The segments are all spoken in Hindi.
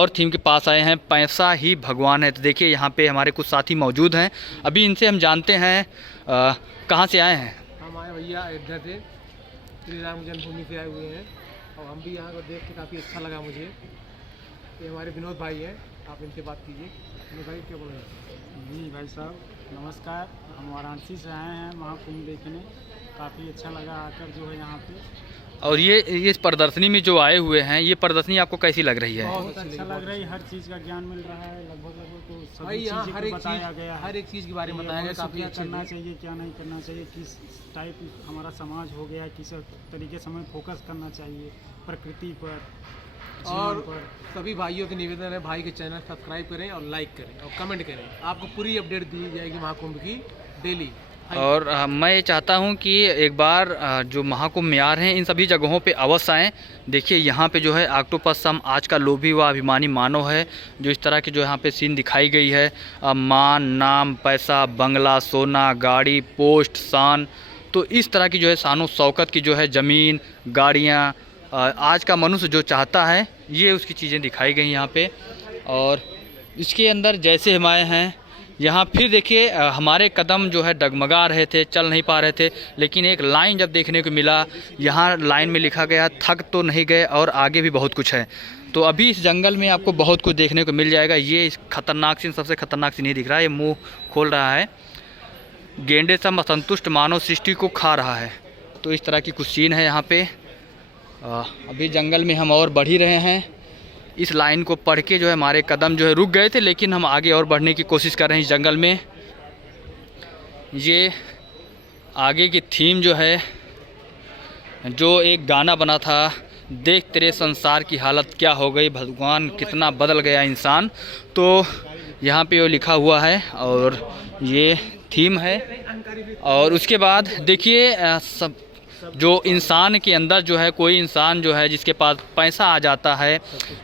और थीम के पास आए हैं, पैसा ही भगवान है। तो देखिए यहाँ पे हमारे कुछ साथी मौजूद हैं, अभी इनसे हम जानते हैं कहाँ से आए हैं। हम आए भैया अयोध्या से, श्री राम जन्मभूमि से आए हुए हैं और हम भी यहाँ को देख के काफ़ी अच्छा लगा मुझे। ये हमारे विनोद भाई हैं, आप इनसे बात कीजिए। विनोद भाई क्या बोल रहे हैं? जी भाई साहब नमस्कार, हम वाराणसी से आए हैं महाकुंभ देखने, काफ़ी अच्छा लगा आकर जो है यहाँ पे। और ये इस प्रदर्शनी में जो आए हुए हैं, ये प्रदर्शनी आपको कैसी लग रही है? बहुत अच्छा लग रहा है, हर चीज़ का ज्ञान मिल रहा है लगभग तो भाई सभी यहाँ चीज़ें हर को एक बताया गया है, हर एक चीज़ के बारे में बताया गया। काफ़ी क्या अच्छा करना चाहिए क्या नहीं करना चाहिए, किस टाइप हमारा समाज हो गया, किस तरीके से हमें फोकस करना चाहिए प्रकृति पर, और पर। सभी भाइयों के निवेदन है, भाई के चैनल सब्सक्राइब करें और लाइक करें और कमेंट करें, आपको पूरी अपडेट दी जाएगी महाकुंभ की डेली। और मैं चाहता हूं कि एक बार जो महाकुंभ में आ रहे हैं इन सभी जगहों पे अवश्य आएँ। देखिए यहाँ पे जो है ऑक्टोपस सम आज का लोभी व अभिमानी मानव है, जो इस तरह की जो यहाँ पे सीन दिखाई गई है। मान, नाम, पैसा, बंगला, सोना, गाड़ी, पोस्ट, शान, तो इस तरह की जो है शानो शौकत की जो है ज़मीन, गाड़ियाँ, आज का मनुष्य जो चाहता है ये उसकी चीज़ें दिखाई गई यहाँ पे। और इसके अंदर जैसे हम आए हैं यहाँ, फिर देखिए हमारे कदम जो है डगमगा रहे थे, चल नहीं पा रहे थे, लेकिन एक लाइन जब देखने को मिला, यहाँ लाइन में लिखा गया थक तो नहीं गए और आगे भी बहुत कुछ है। तो अभी इस जंगल में आपको बहुत कुछ देखने को मिल जाएगा। ये खतरनाक सीन, सबसे खतरनाक सीन नहीं दिख रहा है, ये मुँह खोल रहा है, गेंडे सम असंतुष्ट मानव सृष्टि को खा रहा है। तो इस तरह की कुछ सीन है यहाँ पे। अभी जंगल में हम और बढ़ ही रहे हैं। इस लाइन को पढ़ के जो है हमारे कदम जो है रुक गए थे, लेकिन हम आगे और बढ़ने की कोशिश कर रहे हैं इस जंगल में। ये आगे की थीम जो है, जो एक गाना बना था, देख तेरे संसार की हालत क्या हो गई, भगवान कितना बदल गया इंसान, तो यहाँ पे वो लिखा हुआ है और ये थीम है। और उसके बाद देखिए सब जो इंसान के अंदर जो है, कोई इंसान जो है जिसके पास पैसा आ जाता है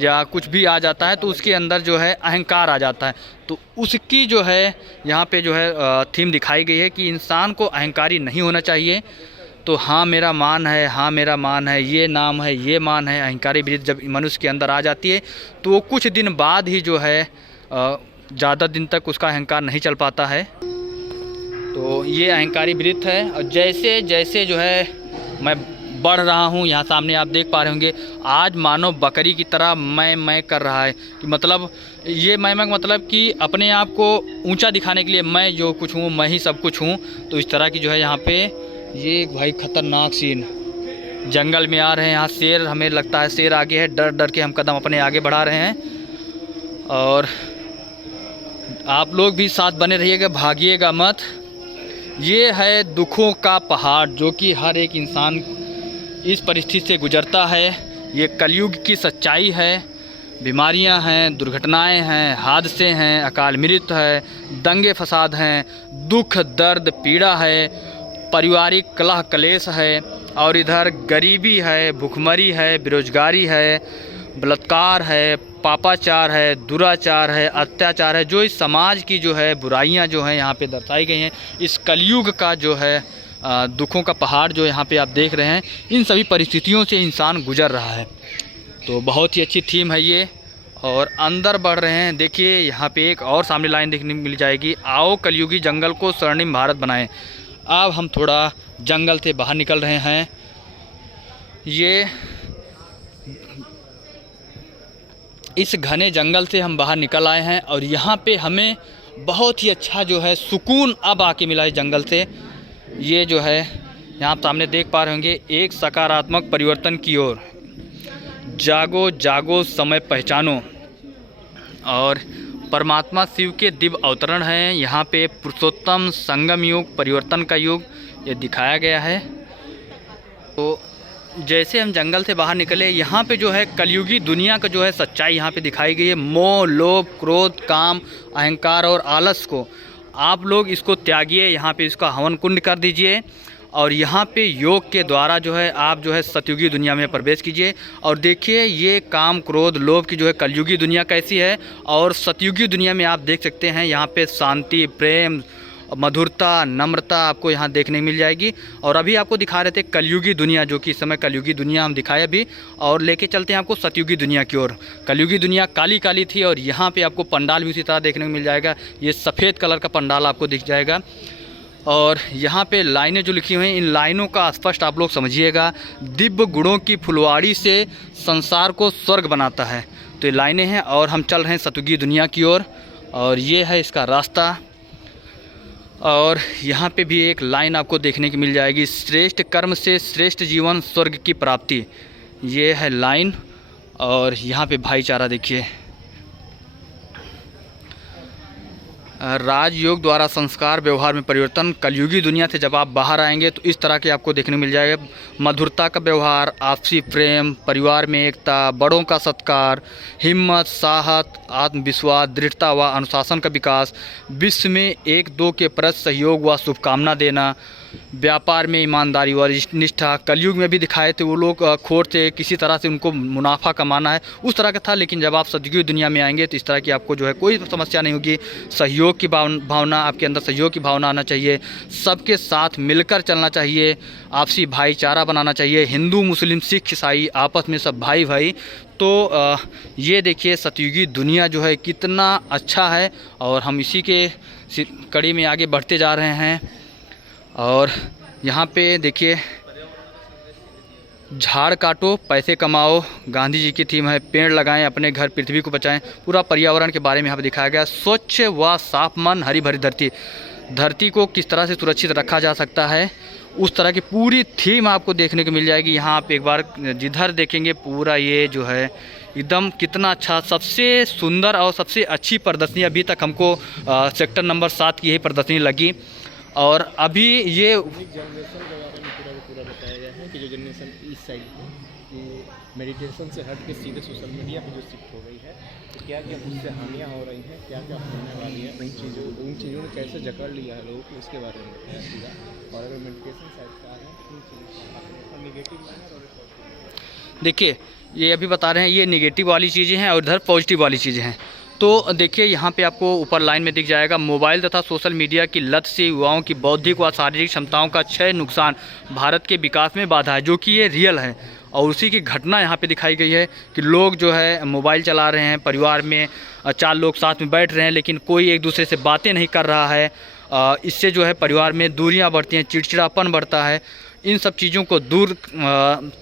या कुछ भी आ जाता है तो उसके अंदर जो है अहंकार आ जाता है। तो उसकी जो है यहाँ पे जो है थीम दिखाई गई है कि इंसान को अहंकारी नहीं होना चाहिए। तो हाँ मेरा मान है, हाँ मेरा मान है, ये नाम है, ये मान है, अहंकारी वृत्ति जब मनुष्य के अंदर आ जाती है तो वो कुछ दिन बाद ही जो है ज़्यादा दिन तक उसका अहंकार नहीं चल पाता है। तो ये अहंकारी वृत्ति है। और जैसे जैसे जो है मैं बढ़ रहा हूँ, यहाँ सामने आप देख पा रहे होंगे, आज मानो बकरी की तरह मैं कर रहा है। कि मतलब ये मैं मतलब कि अपने आप को ऊंचा दिखाने के लिए मैं जो कुछ हूँ, मैं ही सब कुछ हूँ। तो इस तरह की जो है यहाँ पे ये भाई खतरनाक सीन, जंगल में आ रहे हैं, यहाँ शेर, हमें लगता है शेर आगे है, डर डर के हम कदम अपने आगे बढ़ा रहे हैं। और आप लोग भी साथ बने रहिएगा, भागिएगा मत। ये है दुखों का पहाड़ जो कि हर एक इंसान इस परिस्थिति से गुजरता है। ये कलयुग की सच्चाई है। बीमारियां हैं, दुर्घटनाएं हैं, हादसे हैं, अकाल मृत्यु है, दंगे फसाद हैं, दुख दर्द पीड़ा है, पारिवारिक कलह कलेश है, और इधर गरीबी है, भुखमरी है, बेरोजगारी है, बलात्कार है, पापाचार है, दुराचार है, अत्याचार है। जो इस समाज की जो है बुराइयां जो हैं यहाँ पे दर्शाई गई हैं, इस कलयुग का जो है दुखों का पहाड़ जो यहाँ पे आप देख रहे हैं, इन सभी परिस्थितियों से इंसान गुजर रहा है। तो बहुत ही अच्छी थीम है ये। और अंदर बढ़ रहे हैं, देखिए यहाँ पे एक और सामने लाइन देखने मिल जाएगी, आओ कलयुगी जंगल को स्वर्णिम भारत बनाएं। अब हम थोड़ा जंगल से बाहर निकल रहे हैं। ये इस घने जंगल से हम बाहर निकल आए हैं और यहाँ पे हमें बहुत ही अच्छा जो है सुकून अब आके मिला है जंगल से। ये जो है यहाँ आप सामने देख पा रहे होंगे, एक सकारात्मक परिवर्तन की ओर, जागो जागो समय पहचानो। और परमात्मा शिव के दिव्य अवतरण हैं यहाँ पे। पुरुषोत्तम संगम युग, परिवर्तन का युग ये दिखाया गया है। तो जैसे हम जंगल से बाहर निकले, यहाँ पे जो है कलयुगी दुनिया का जो है सच्चाई यहाँ पे दिखाई गई है। मोह, लोभ, क्रोध, काम, अहंकार और आलस को आप लोग इसको त्यागिए, यहाँ पे इसका हवन कुंड कर दीजिए और यहाँ पे योग के द्वारा जो है आप जो है सतयुगी दुनिया में प्रवेश कीजिए। और देखिए ये काम, क्रोध, लोभ की जो है कलयुगी दुनिया कैसी है, और सतयुगी दुनिया में आप देख सकते हैं यहाँ पे शांति, प्रेम मधुरता, नम्रता आपको यहाँ देखने मिल जाएगी। और अभी आपको दिखा रहे थे कलयुगी दुनिया, जो कि इस समय कलयुगी दुनिया हम दिखाए अभी, और लेके चलते हैं आपको सतयुगी दुनिया की ओर। कलयुगी दुनिया काली काली थी, और यहाँ पे आपको पंडाल भी उसी तरह देखने को मिल जाएगा। ये सफ़ेद कलर का पंडाल आपको दिख जाएगा। और यहाँ पे लाइनें जो लिखी हुई हैं, इन लाइनों का स्पष्ट आप लोग समझिएगा। दिव्य गुणों की फुलवाड़ी से संसार को स्वर्ग बनाता है। तो ये लाइनें हैं, और हम चल रहे हैं सतयुगी दुनिया की ओर, और ये है इसका रास्ता। और यहाँ पे भी एक लाइन आपको देखने की मिल जाएगी, श्रेष्ठ कर्म से श्रेष्ठ जीवन स्वर्ग की प्राप्ति। ये है लाइन। और यहाँ पे भाईचारा देखिए, राजयोग द्वारा संस्कार व्यवहार में परिवर्तन। कलयुगी दुनिया से जब आप बाहर आएंगे तो इस तरह के आपको देखने को मिल जाएगा। मधुरता का व्यवहार, आपसी प्रेम, परिवार में एकता, बड़ों का सत्कार, हिम्मत, साहस, आत्मविश्वास, दृढ़ता व अनुशासन का विकास, विश्व में एक दो के प्रति सहयोग व शुभकामना देना, व्यापार में ईमानदारी व निष्ठा। कलयुग में भी दिखाए थे वो लोग खोर थे, किसी तरह से उनको मुनाफा कमाना है, उस तरह का था। लेकिन जब आप सतयुगी दुनिया में आएंगे तो इस तरह की आपको जो है कोई समस्या नहीं होगी। सहयोग की भावना, आपके अंदर सहयोग की भावना आना चाहिए, सबके साथ मिलकर चलना चाहिए, आपसी भाईचारा बनाना चाहिए। हिंदू, मुस्लिम, सिख, ईसाई आपस में सब भाई भाई। तो ये देखिए सतयुगी दुनिया जो है कितना अच्छा है, और हम इसी के कड़ी में आगे बढ़ते जा रहे हैं। और यहाँ पे देखिए, झाड़ काटो पैसे कमाओ, गांधी जी की थीम है। पेड़ लगाएं, अपने घर पृथ्वी को बचाएं। पूरा पर्यावरण के बारे में यहाँ पर दिखाया गया। स्वच्छ व साफ मन, हरी भरी धरती। धरती को किस तरह से सुरक्षित रखा जा सकता है, उस तरह की पूरी थीम आपको देखने को मिल जाएगी। यहाँ आप एक बार जिधर देखेंगे पूरा ये जो है एकदम कितना अच्छा, सबसे सुंदर और सबसे अच्छी प्रदर्शनी अभी तक हमको सेक्टर नंबर 7 की यही प्रदर्शनी लगी। और अभी ये जनरेशन के बारे में पूरा बताया गया है कि जो जनरेशन इस साइड की मेडिटेशन से हट के सीधे सोशल मीडिया पे जो शिफ्ट हो गई है, तो क्या क्या उससे हानियाँ हो रही हैं, क्या क्या होने वाली है, उन चीज़ों ने कैसे जकड़ लिया है लोगों को, उसके बारे में बताया सीधा। और अगर मेडिटेशन साइड का है तो उन चीज़ों नेगेटिव मैनर और देखिए, ये अभी बता रहे हैं ये नेगेटिव वाली चीज़ें हैं और इधर पॉजिटिव वाली चीज़ें हैं। तो देखिए यहाँ पे आपको ऊपर लाइन में दिख जाएगा, मोबाइल तथा सोशल मीडिया की लत से युवाओं की बौद्धिक व शारीरिक क्षमताओं का क्षय, नुकसान, भारत के विकास में बाधा है, जो कि ये रियल है। और उसी की घटना यहाँ पे दिखाई गई है कि लोग जो है मोबाइल चला रहे हैं, परिवार में 4 लोग साथ में बैठ रहे हैं, लेकिन कोई एक दूसरे से बातें नहीं कर रहा है। इससे जो है परिवार में दूरियां बढ़ती हैं, चिड़चिड़ापन बढ़ता है। इन सब चीज़ों को दूर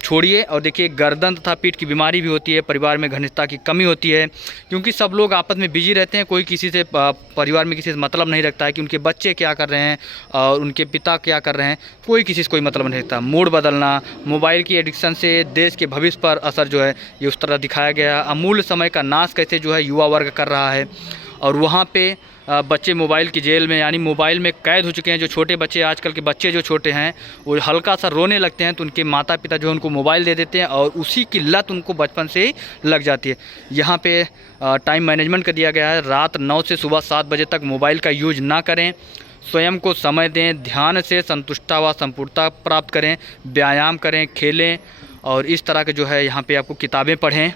छोड़िए। और देखिए, गर्दन तथा पीठ की बीमारी भी होती है, परिवार में घनिष्ठता की कमी होती है, क्योंकि सब लोग आपस में बिजी रहते हैं। कोई किसी से परिवार में किसी से मतलब नहीं रखता है कि उनके बच्चे क्या कर रहे हैं और उनके पिता क्या कर रहे हैं, कोई किसी से कोई मतलब नहीं रखता। मूड बदलना, मोबाइल की एडिक्शन से देश के भविष्य पर असर जो है ये उस तरह दिखाया गया। अमूल्य समय का नाश कैसे जो है युवा वर्ग कर रहा है। और वहाँ पे बच्चे मोबाइल की जेल में, यानी मोबाइल में कैद हो चुके हैं। जो छोटे बच्चे, आजकल के बच्चे जो छोटे हैं, वो हल्का सा रोने लगते हैं तो उनके माता पिता जो है उनको मोबाइल दे देते हैं, और उसी की लत उनको बचपन से ही लग जाती है। यहाँ पे टाइम मैनेजमेंट कर दिया गया है, रात 9 से सुबह 7 बजे तक मोबाइल का यूज ना करें, स्वयं को समय दें, ध्यान से संतुष्टता व संपूर्णता प्राप्त करें, व्यायाम करें, खेलें, और इस तरह के जो है यहाँ पे आपको किताबें पढ़ें।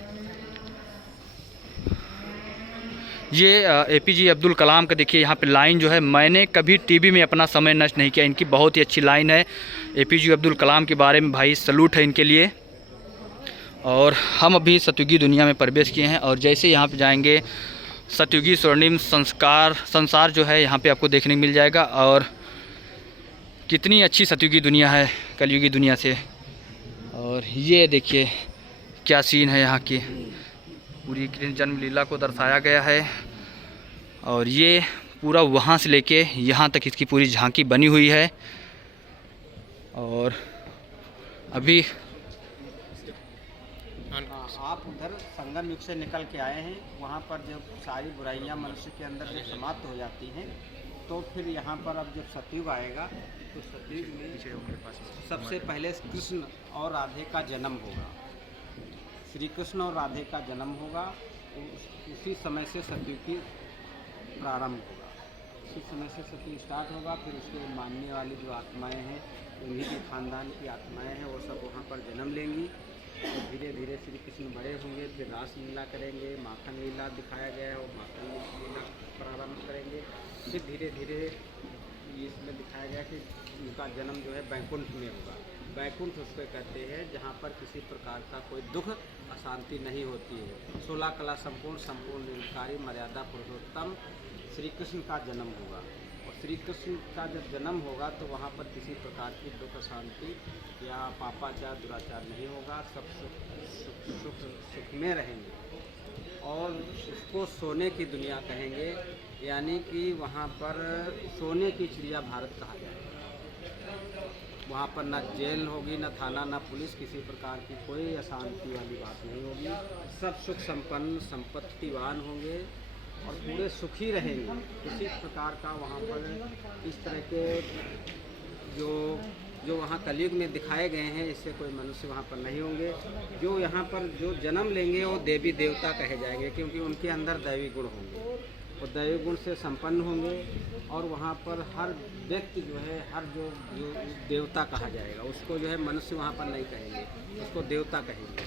ये APJ अब्दुल कलाम का देखिए यहाँ पे लाइन जो है, मैंने कभी टीवी में अपना समय नष्ट नहीं किया। इनकी बहुत ही अच्छी लाइन है APJ अब्दुल कलाम के बारे में, भाई सलूट है इनके लिए। और हम अभी सतयुगी दुनिया में प्रवेश किए हैं, और जैसे यहाँ पे जाएंगे सतयुगी स्वर्णिम संसार जो है यहाँ पे आपको देखने को मिल जाएगा। और कितनी अच्छी सतयुगी दुनिया है कलयुगी दुनिया से। और ये देखिए क्या सीन है, यहाँ की पूरी कृष्ण जन्म लीला को दर्शाया गया है। और ये पूरा वहाँ से लेके यहाँ तक इसकी पूरी झांकी बनी हुई है। और अभी आप उधर संगम युग से निकल के आए हैं, वहाँ पर जब सारी बुराइयाँ मनुष्य के अंदर जब समाप्त हो जाती हैं, तो फिर यहाँ पर अब जब सतयुग आएगा तो सतयुग में सबसे पहले कृष्ण और राधे का जन्म होगा। श्री कृष्ण और राधे का जन्म होगा, उसी समय से सतयुग की प्रारंभ होगा। उसी समय से सतयुग स्टार्ट होगा। फिर उसके मानने वाली जो आत्माएं हैं, उन्हीं के खानदान की आत्माएं हैं, वो सब वहाँ पर जन्म लेंगी। तो धीरे धीरे श्री कृष्ण बड़े होंगे, फिर रास लीला करेंगे, माखन लीला दिखाया गया है, वो माखन लीला प्रारंभ करेंगे। फिर धीरे धीरे इसमें दिखाया गया कि उनका जन्म जो है बैकुंठ में होगा। बैकुंठ उसको कहते हैं जहाँ पर किसी प्रकार का कोई दुख अशांति नहीं होती है। 16 कला संपूर्ण निरंकारी मर्यादा पुरुषोत्तम श्री कृष्ण का जन्म होगा। और श्री कृष्ण का जब जन्म होगा तो वहाँ पर किसी प्रकार की दुख अशांति या पापाचार दुराचार नहीं होगा। सब सुख में रहेंगे और उसको सोने की दुनिया कहेंगे, यानी कि वहाँ पर सोने की चिड़िया भारत कहा जाएगा। वहाँ पर ना जेल होगी, ना थाना, ना पुलिस, किसी प्रकार की कोई अशांति वाली बात नहीं होगी। सब सुख संपन्न संपत्तिवान होंगे और पूरे सुखी रहेंगे। किसी प्रकार का वहाँ पर इस तरह के जो वहाँ कलयुग में दिखाए गए हैं, इससे कोई मनुष्य वहाँ पर नहीं होंगे। जो यहाँ पर जो जन्म लेंगे वो देवी देवता कहे जाएंगे, क्योंकि उनके अंदर दैवी गुण होंगे और दैवी गुण से संपन्न होंगे। और वहाँ पर हर व्यक्ति जो है, हर जो देवता कहा जाएगा, उसको जो है मनुष्य वहाँ पर नहीं कहेंगे, उसको देवता कहेंगे,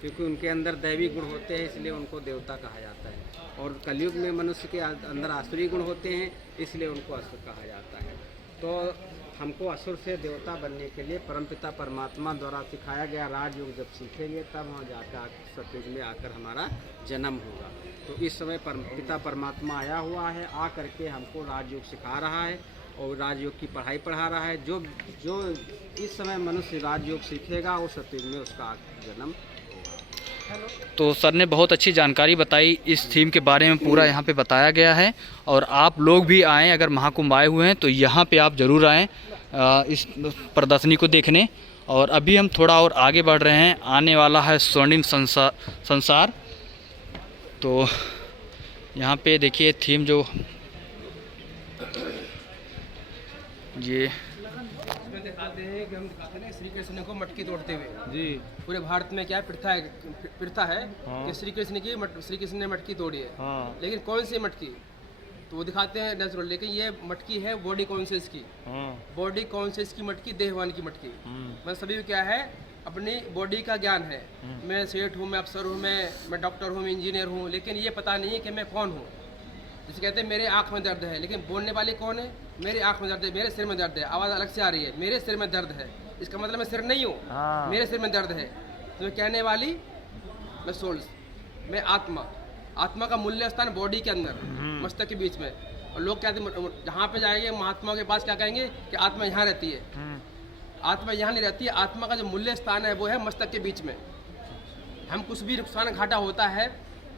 क्योंकि उनके अंदर दैवी गुण होते हैं, इसलिए उनको देवता कहा जाता है। और कलयुग में मनुष्य के अंदर आसुरी गुण होते हैं, इसलिए उनको असुर कहा जाता है। तो हमको असुर से देवता बनने के लिए परमपिता परमात्मा द्वारा सिखाया गया राजयोग जब सीखेंगे तब हम जाकर सतयुग में आकर हमारा जन्म होगा। तो इस समय परमपिता परमात्मा आया हुआ है, आ करके हमको राजयोग सिखा रहा है और राजयोग की पढ़ाई पढ़ा रहा है। जो इस समय मनुष्य राजयोग सीखेगा वो सतयुग में उसका जन्म। तो सर ने बहुत अच्छी जानकारी बताई, इस थीम के बारे में पूरा यहाँ पे बताया गया है। और आप लोग भी आएँ, अगर महाकुंभ आए हुए हैं तो यहाँ पे आप ज़रूर आएँ इस प्रदर्शनी को देखने। और अभी हम थोड़ा और आगे बढ़ रहे हैं, आने वाला है स्वर्णिम संसार। तो यहाँ पे देखिए थीम जो ये दिखाते हैं कि हम दिखाते हैं श्री कृष्ण को मटकी तोड़ते हुए। जी पूरे भारत में क्या प्रथा है कि श्री कृष्ण ने मटकी तोड़ी है। लेकिन कौन सी मटकी, तो वो दिखाते हैं नेचुरल। लेकिन ये मटकी है बॉडी कॉन्शियस की, बॉडी कॉन्शियस की मटकी, देहवान की मटकी। मतलब सभी क्या है, अपनी बॉडी का ज्ञान है। मैं सेठ हूँ, मैं अफसर हूँ, मैं डॉक्टर हूँ, मैं इंजीनियर हूँ, लेकिन ये पता नहीं है कि मैं कौन हूँ। जैसे कहते हैं मेरे आँख में दर्द है, लेकिन बोलने वाले कौन है, मेरे आँख में दर्द है, मेरे सिर में दर्द है, आवाज़ अलग से आ रही है, मेरे सिर में दर्द है, इसका मतलब मैं सिर नहीं हूँ, मेरे सिर में दर्द है। तो मैं कहने वाली मैं सोल्स, मैं आत्मा। आत्मा का मूल्य स्थान बॉडी के अंदर, मस्तक के बीच में। और लोग कहते हैं जहाँ पे जाएंगे महात्मा के पास क्या कहेंगे कि आत्मा यहाँ रहती है। आत्मा यहाँ नहीं रहती है, आत्मा का जो मूल्य स्थान है वो है मस्तक के बीच में। हम कुछ भी नुकसान घाटा होता है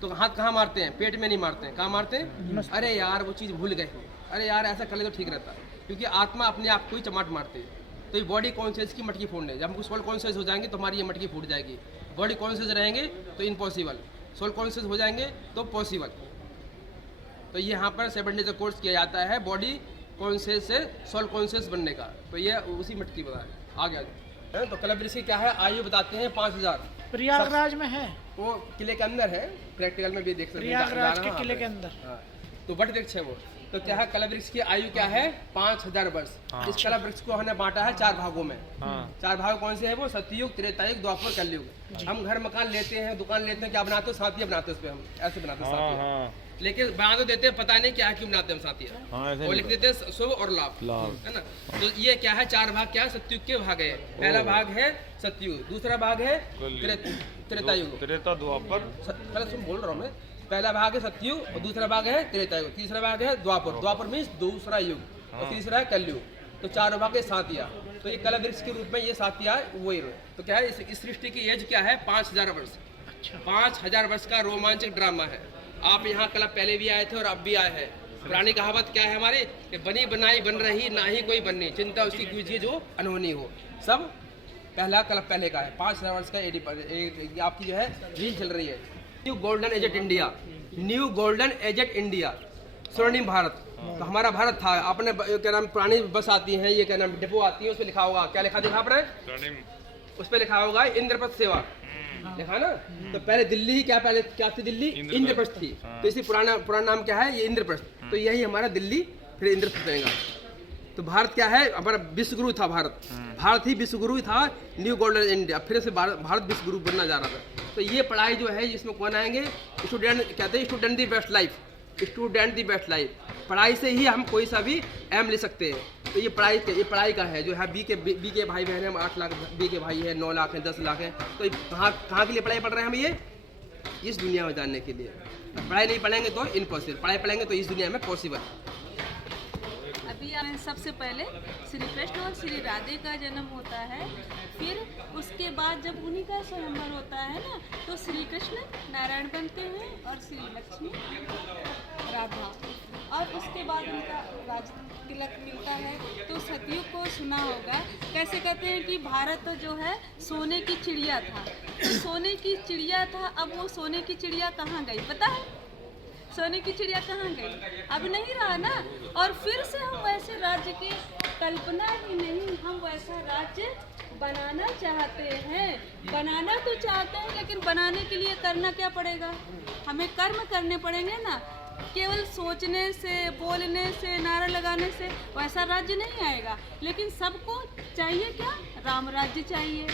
तो हाथ कहाँ मारते हैं, पेट में नहीं मारते हैं, कहाँ मारते हैं, अरे यार वो चीज़ भूल गए, अरे यार ऐसा कर ले तो ठीक रहता। क्योंकि आत्मा अपने आप को ही चमाट मारती है। तो ये बॉडी कॉन्शियस की मटकी फोड़ने, जब हम कुछ सोल कॉन्शियस हो जाएंगे तो हमारी ये मटकी फूट जाएगी। बॉडी कॉन्शियस रहेंगे तो इम्पॉसिबल, सोल कॉन्शियस हो जाएंगे तो पॉसिबल। तो ये यहाँ पर 7 डेज का कोर्स किया जाता है बॉडी कॉन्शियस से सोल कॉन्शियस बनने का। तो ये उसी मटकी बता है। आ गया तो कलवृषि क्या है, आयु बताते हैं 5000। प्रयागराज में है, वो किले के अंदर है, प्रैक्टिकल में भी देख सकते हैं प्रयागराज के किले के अंदर। हाँ। तो वट वृक्ष है वो। तो क्या है, कलवृक्ष की आयु क्या है, 5000 वर्ष। इस कलवृक्ष को हमने बांटा है 4 भागों में। 4 भाग कौन से है वो, सतयुग, त्रेतायुग, द्वापर, कलयुग। हम घर मकान लेते हैं, दुकान लेते हैं, क्या बनाते हो, साथिया बनाते हैं। उस पर हम ऐसे बनाते हैं साथिया। लेकिन बना तो देते हैं, पता नहीं क्या क्यों बनाते हैं हम साथिया, और लिख देते हैं शुभ और लाभ, है ना। तो ये क्या है, 4 भाग क्या है, सतयुग के भाग है। पहला भाग है सतयुग, दूसरा भाग है त्रेतायुग, त्रेता द्वापर। पहले बोल रहा हूँ मैं, पहला भाग है सतयुग और दूसरा भाग है त्रेतायुग, तीसरा भाग है द्वापर। द्वापर मीन्स दूसरा युग और तीसरा है कलयुग। तो 4 भाग है साथिया। तो ये कलवृक्ष के रूप में ये साथिया वही। तो क्या है, इस सृष्टि की एज क्या है, 5000 वर्ष। 5000 वर्ष का रोमांचक ड्रामा है। आप यहाँ क्लब पहले भी आए थे और अब भी आए हैं। पुरानी कहावत क्या है हमारी, कि बनी बनाई बन रही, ना ही कोई बननी, चिंता उसकी कीजिए जो अनहोनी हो। सब पहला क्लब पहले का है। 5000 वर्ष का आपकी जो है रील चल रही है, new golden age at India, new golden age at India, स्वर्णिम भारत। तो हमारा भारत था, आपने क्या नाम, पुरानी बस आती है, ये क्या नाम डिपो आती है, उस पर लिखा होगा, क्या लिखा दिखा आपने, उस पर लिखा होगा इंद्रप्रस्थ सेवा, लिखा ना। तो पहले दिल्ली ही क्या थी, दिल्ली इंद्रप्रस्थ थी। तो इसी पुराना नाम क्या है, ये इंद्रप्रस्थ। तो यही हमारा दिल्ली फिर इंद्रप्रस्थ बनेगा। तो भारत क्या है, हमारा विश्वगुरु था भारत ही विश्वगुरु था, न्यू गोल्डन इंडिया। फिर से भारत विश्वगुरु बनना जा रहा था। तो ये पढ़ाई जो है, इसमें कौन आएंगे, स्टूडेंट कहते हैं, student the best life. Student the best life. पढ़ाई से ही हम कोई सा भी एम ले सकते हैं। तो ये पढ़ाई का है। जो है बी के भाई बहन हैं, हम 8 लाख, बी के भाई हैं 9 लाख हैं, 10 लाख हैं। तो ये कहाँ के लिए पढ़ाई पढ़ रहे हैं हम? ये इस दुनिया में जानने के लिए। पढ़ाई नहीं पढ़ेंगे तो इम्पॉसिबल, पढ़ाई पढ़ेंगे तो इस दुनिया में पॉसिबल। अभी सबसे पहले श्री कृष्ण और श्री राधे का जन्म होता है, फिर उसके बाद जब उन्हीं का स्वयंवर होता है ना, तो श्री कृष्ण नारायण बनते हैं और श्री लक्ष्मी राधा, और उसके बाद उनका राज तिलक मिलता है। तो सतयुग को सुना होगा, कैसे कहते हैं कि भारत जो है सोने की चिड़िया था। तो सोने की चिड़िया था, अब वो सोने की चिड़िया कहाँ गई पता है? सोने की चिड़िया कहाँ गई? अब नहीं रहा ना। और फिर से हम वैसे राज्य की कल्पना ही नहीं, हम वैसा राज्य बनाना चाहते हैं। बनाना तो चाहते हैं, लेकिन बनाने के लिए करना क्या पड़ेगा? हमें कर्म करने पड़ेंगे ना। केवल सोचने से, बोलने से, नारा लगाने से वैसा राज्य नहीं आएगा। लेकिन सबको चाहिए क्या? राम राज्य चाहिए।